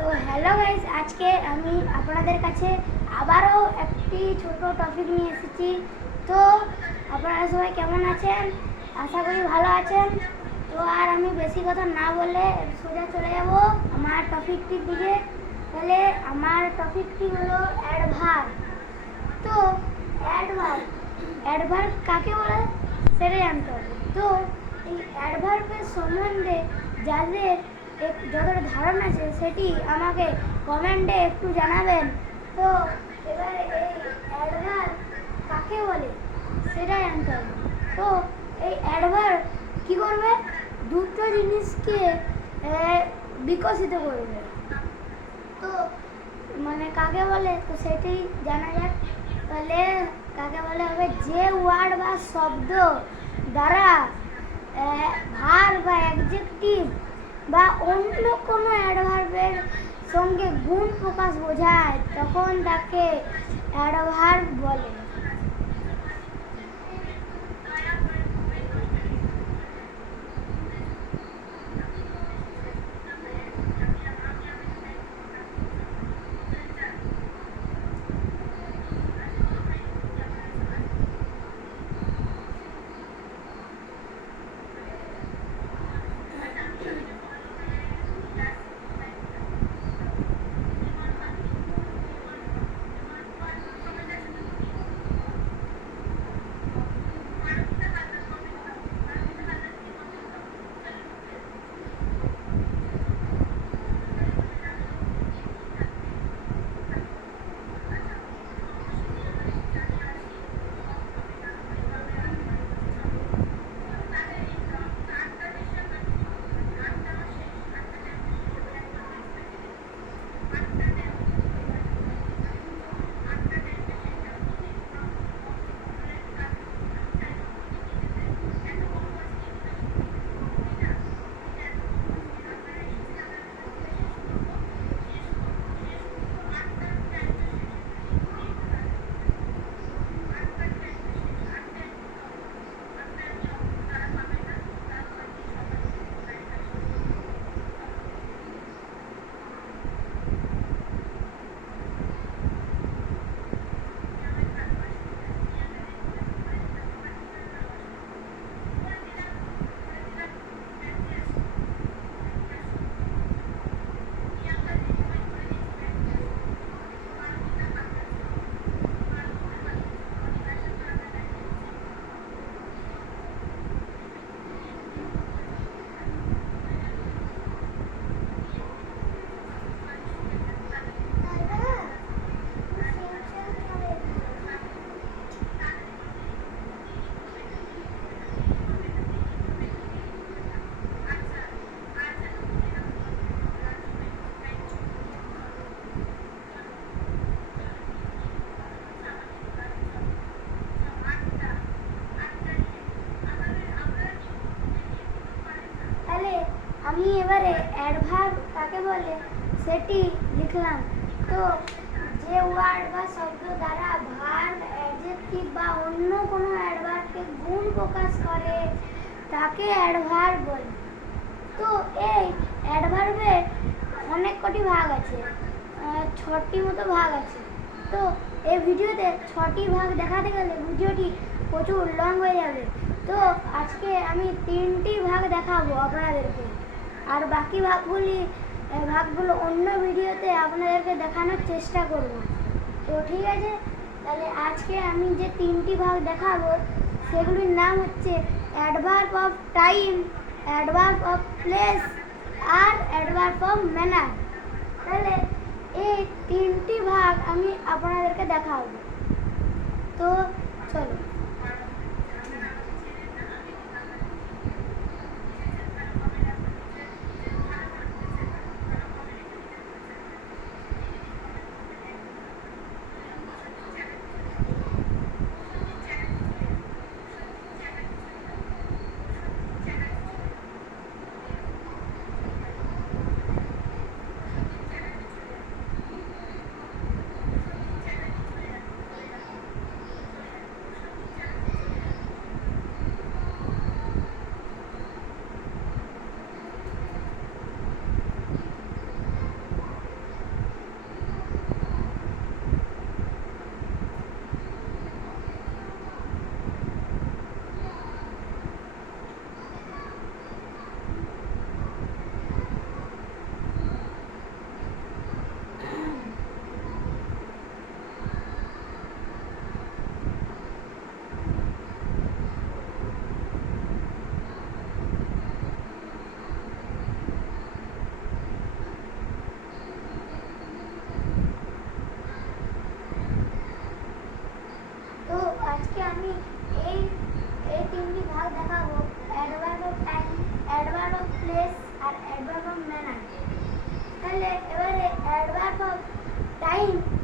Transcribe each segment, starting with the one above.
তো hello guys, আজকে আমি আপনাদের কাছে আবারও একটি ছোট টপিক নিয়ে এসেছি। তো আপনারা সবাই কেমন আছেন? আশা করি ভালো আছেন। তো আর আমি বেশি কথা না বলে সোজা চলে যাব আমার টপিকটির দিকে। তাহলে আমার টপিকটি হলো অ্যাডভার্ব। তো অ্যাডভার্ব অ্যাডভার্ব কাকে বলে সেটা জানতে হবে। তো এই অ্যাডভার্বের সম্বন্ধে যাদের যতটা ধারণা আছে সেটি আমাকে কমেন্টে একটু জানাবেন। তো এবারে এই অ্যাডভার্ব কাকে বলে সেটা জানতে হবে। তো এই অ্যাডভার্ব কী করবে? দুটো জিনিসকে বিকশিত করবে। তো মানে কাকে বলে তো সেটাই জানা যাক। তাহলে কাকে বলে হবে যে ওয়ার্ড বা শব্দ দ্বারা ভার বা অ্যাডজেক্টিভ বা অন্য কোনো অ্যাডভার্বের সঙ্গে গুণ প্রকাশ বোঝায় তখন তাকে অ্যাডভার্ব বলে। আমি এবারে অ্যাডভার্ব কাকে বলে সেটি লিখলাম। তো যে ওয়ার্ড বা শব্দ দ্বারা ভার্ব, অ্যাডজেক্টিভ বা অন্য কোনো অ্যাডভার্বকে গুণ প্রকাশ করে তাকে অ্যাডভার্ব বলে। তো এই অ্যাডভার্বে অনেক কটি ভাগ আছে, 6টি মতো ভাগ আছে। তো এই ভিডিওতে 6টি ভাগ দেখাতে গেলে ভিডিওটি প্রচুর লং হয়ে যাবে। তো আজকে আমি 3টি ভাগ দেখাবো আপনাদেরকে, আর বাকি ভাগগুলো অন্য ভিডিওতে আপনাদেরকে দেখানোর চেষ্টা করব। তো ঠিক আছে, তাহলে আজকে আমি যে 3টি ভাগ দেখাবো সেগুলির নাম হচ্ছে adverb of time, adverb of place আর অ্যাডভার্ব অফ ম্যানার। তাহলে এই 3টি ভাগ আমি আপনাদেরকে দেখাবো। তো চলো।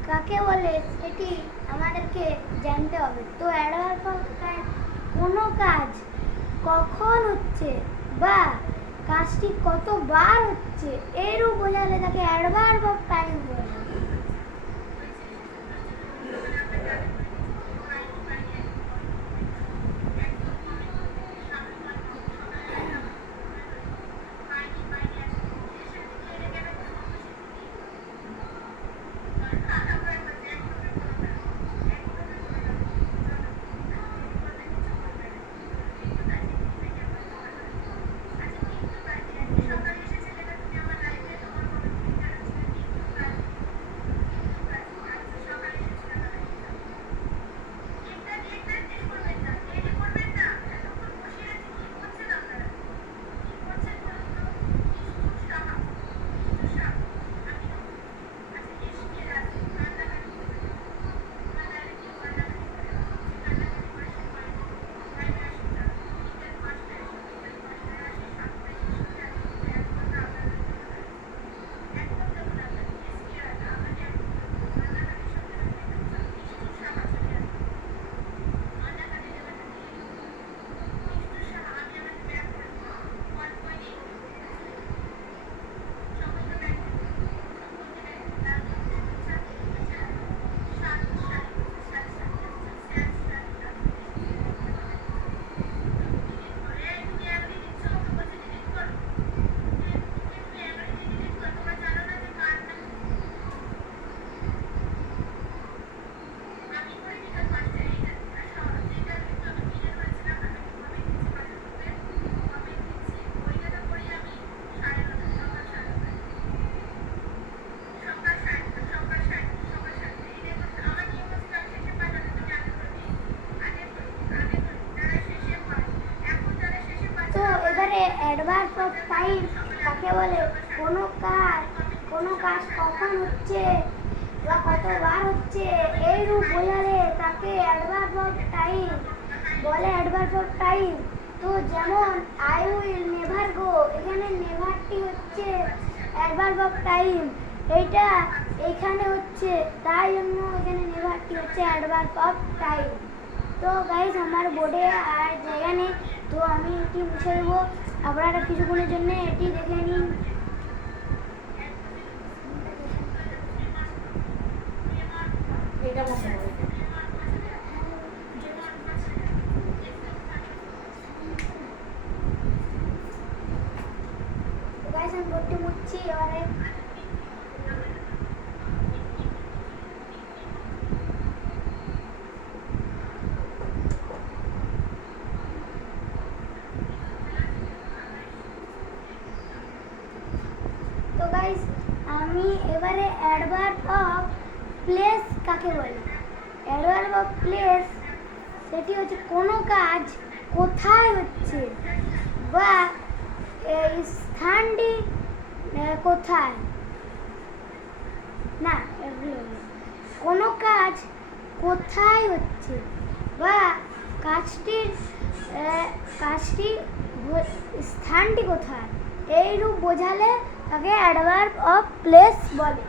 কাকে বলে সেটি আমাদেরকে জানতে হবে। তো অ্যাডভার্ব অফ টাইম কোনো কাজ কখন হচ্ছে বা কাজটি কতবার হচ্ছে এরও বোঝালে তাকে অ্যাডভার্ব অফ টাইম বলে। অ্যাডভার্ব অফ টাইম কাকে বলে? কোনো কাজ কখন হচ্ছে বা কতবার হচ্ছে এইরূপ বোঝালে তাকে অ্যাডভার্ব অফ টাইম বলে। অ্যাডভার্ব অফ টাইম তো যেমন আই উইল নেভার গো, এখানে নেভারটি হচ্ছে অ্যাডভার্ব অফ টাইম, এইটা এখানে হচ্ছে, তাই জন্য এখানে নেভারটি হচ্ছে অ্যাডভার্ব অফ টাইম। তো গাইজ আমার বোর্ডে আর জায়গা নেই, তো আমি এটি মুছে দেবো। আপনারা কিছুক্ষণের জন্য এটি দেখে নিন। গাইজ আমি বোর্ডটি মুছছি এবারে। তো গাইজ আমি এবারে অ্যাডভার্ব অফ প্লেস কাকে বলে? অ্যাডভার্ব অফ প্লেস সেটি হচ্ছে কোনো কাজ কোথায় হচ্ছে বা স্থানটি কোথায়, না কোনো কাজ কোথায় হচ্ছে বা কাজটির স্থানটি কোথায় এইরূপ বোঝালে তাকে অ্যাডভার্ব অফ প্লেস বলে।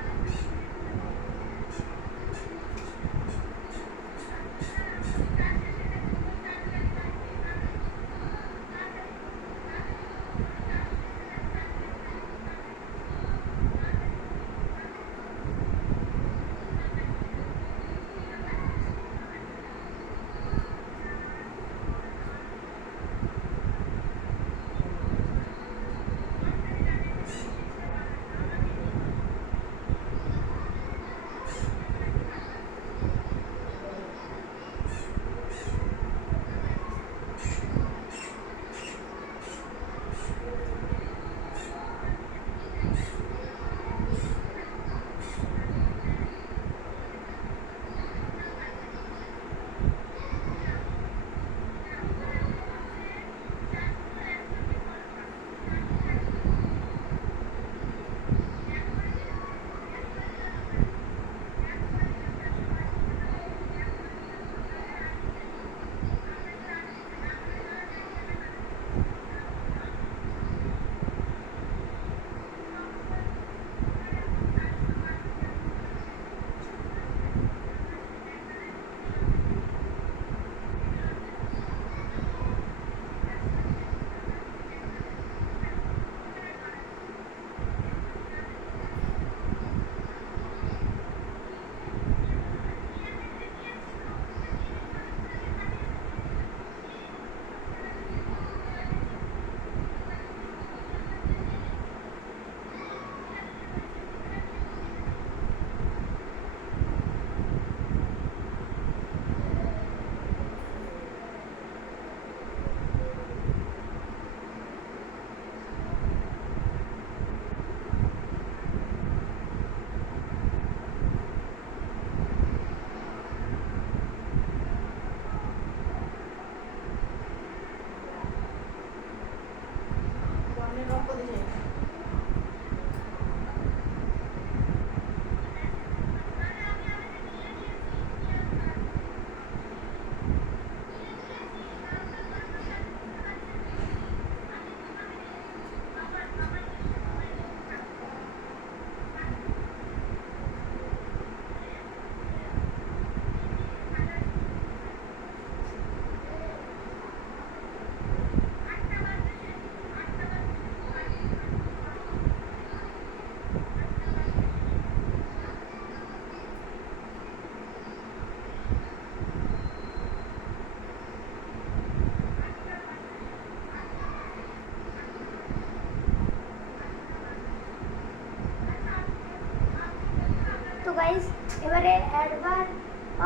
গাইস এবারে অ্যাডভার্ব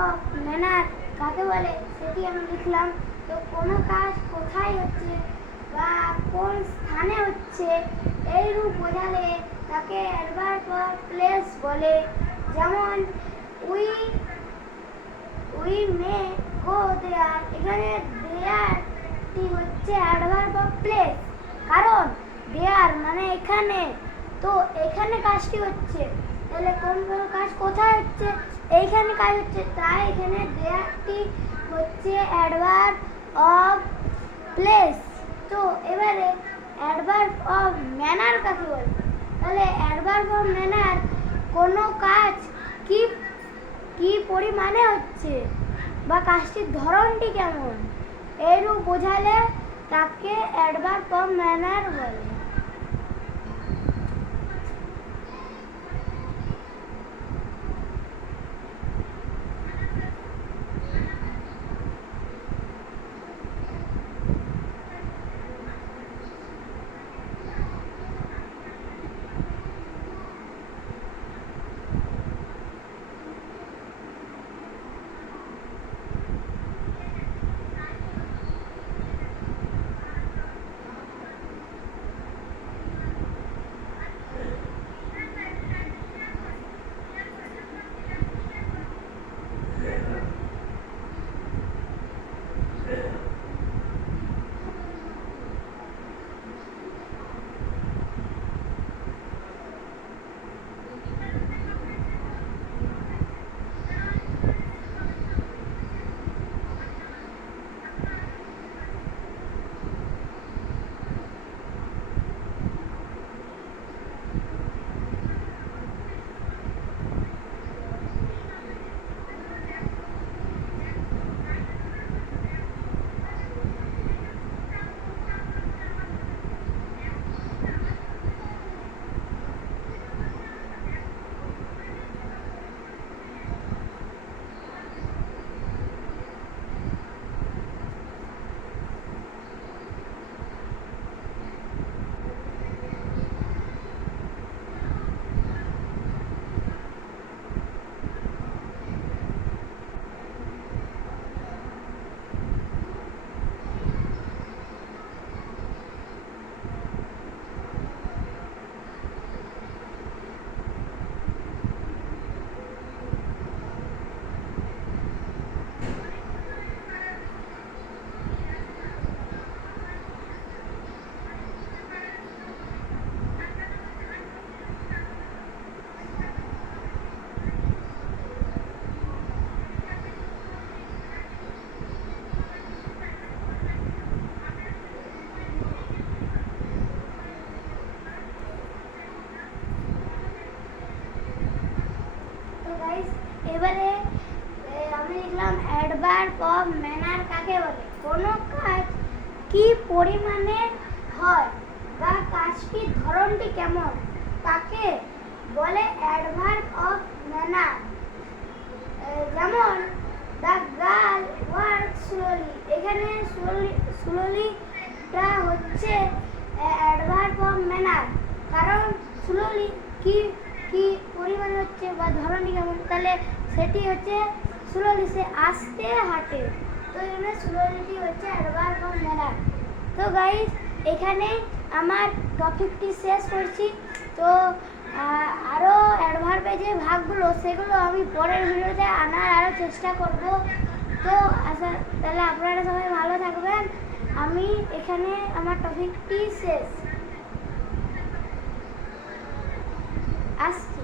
অফ ম্যানার কাকে বলে সেটি আমি লিখলাম। তো কোনো কাজ কোথায় হচ্ছে বা কোন স্থানে হচ্ছে এইরূপ বোঝালে তাকে অ্যাডভার্ব অফ প্লেস বলে। যেমন উই মে গো দেয়ার, এখানে দেয়ারটি হচ্ছে অ্যাডভার্ব অফ প্লেস, কারণ দেয়ার মানে এখানে, তো এখানে কাজটি হচ্ছে, তাহলে কোন কাজ কোথায় হচ্ছে, এইখানে কাজ হচ্ছে, তাই এখানে দেয়ারটি হচ্ছে অ্যাডভার্ব অফ প্লেস। তো এবারে অ্যাডভার্ব অফ ম্যানার কাকে বলে, তাহলে অ্যাডভার্ব অফ ম্যানার কোনো কাজ কি কি পরিমাণে হচ্ছে বা কাজটির ধরনটি কেমন এরূপ বোঝালে তাকে অ্যাডভার্ব অফ ম্যানার বলে। এবারে আমি লিখলাম অ্যাডভার্ব অফ ম্যানার কাকে বলে, কোনো কাজ কি পরিমাণে হয় বা কাজটির ধরনটি কেমন তাকে বলে অ্যাডভার্ব অফ ম্যানার। যেমন দ্য গার্ল ওয়ার্ক স্লোলি, এখানে স্লোলিটা হচ্ছে অ্যাডভার্ব অফ ম্যানার, কারণ স্লোলি কি কি পরিমাণে হচ্ছে বা ধরনটি কেমন, তাহলে সেটি হচ্ছে স্লোলি, সে আস্তে হাঁটে, তো এখানে স্লোলিটি হচ্ছে অ্যাডভার্ব অফ ম্যানার। তো গাইস এখানে আমার টপিকটি শেষ করছি। তো আরও অ্যাডভার্বের যে ভাগগুলো সেগুলো আমি পরের ভিডিওতে আনার আরও চেষ্টা করব। তো তাহলে আপনারা সবাই ভালো থাকবেন, আমি এখানে আমার টপিকটি শেষ আসছি।